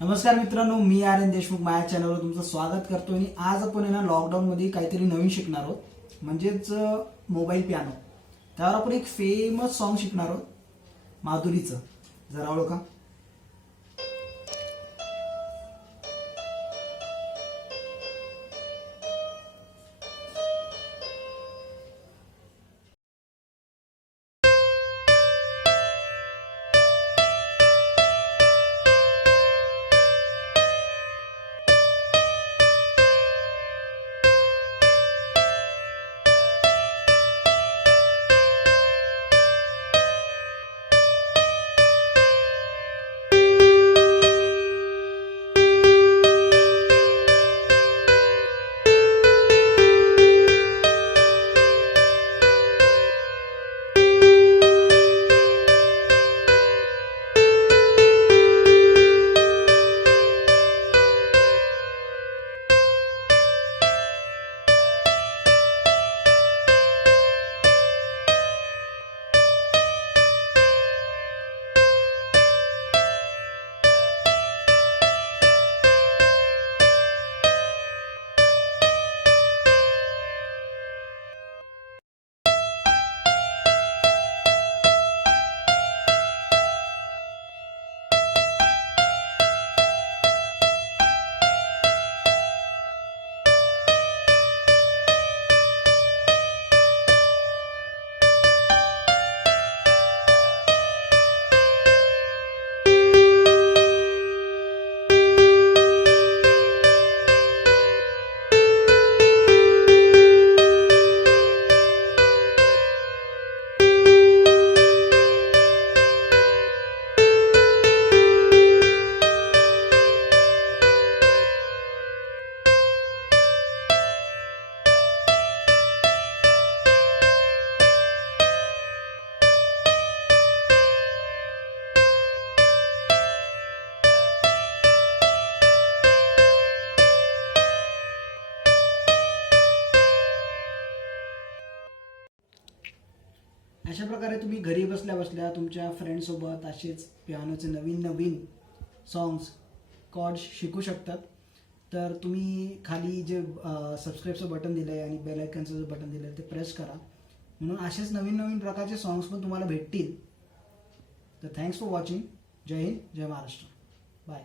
नमस्कार मित्रांनो, मी आर्यन देशमुख माझ्या चॅनलवर तुमचं स्वागत करतो. आणि आज आपण ना लॉकडाऊन मध्ये काहीतरी नवीन शिकणार आहोत, म्हणजेच मोबाईल पियानो. त्यावर आपण एक फेमस सॉन्ग शिकणार आहोत, माधुरीचं. जरा ओळखा. अशा प्रकारे तुम्ही घरी बसल्या बसल्या तुमच्या फ्रेंड सोबत असेच पियानोचे नवीन नवीन सॉंग्स कॉर्ड्स शिकू शकतात. तर तुम्ही खाली जे सबस्क्राईबचं बटन दिलं आहे आणि बेल आयकनचं जे बटन दिलं आहे ते प्रेस करा, म्हणून असेच नवीन नवीन प्रकारचे सॉंग्स पण तुम्हाला भेटतील. तर थँक्स फॉर वॉचिंग. जय हिंद, जय महाराष्ट्र. बाय.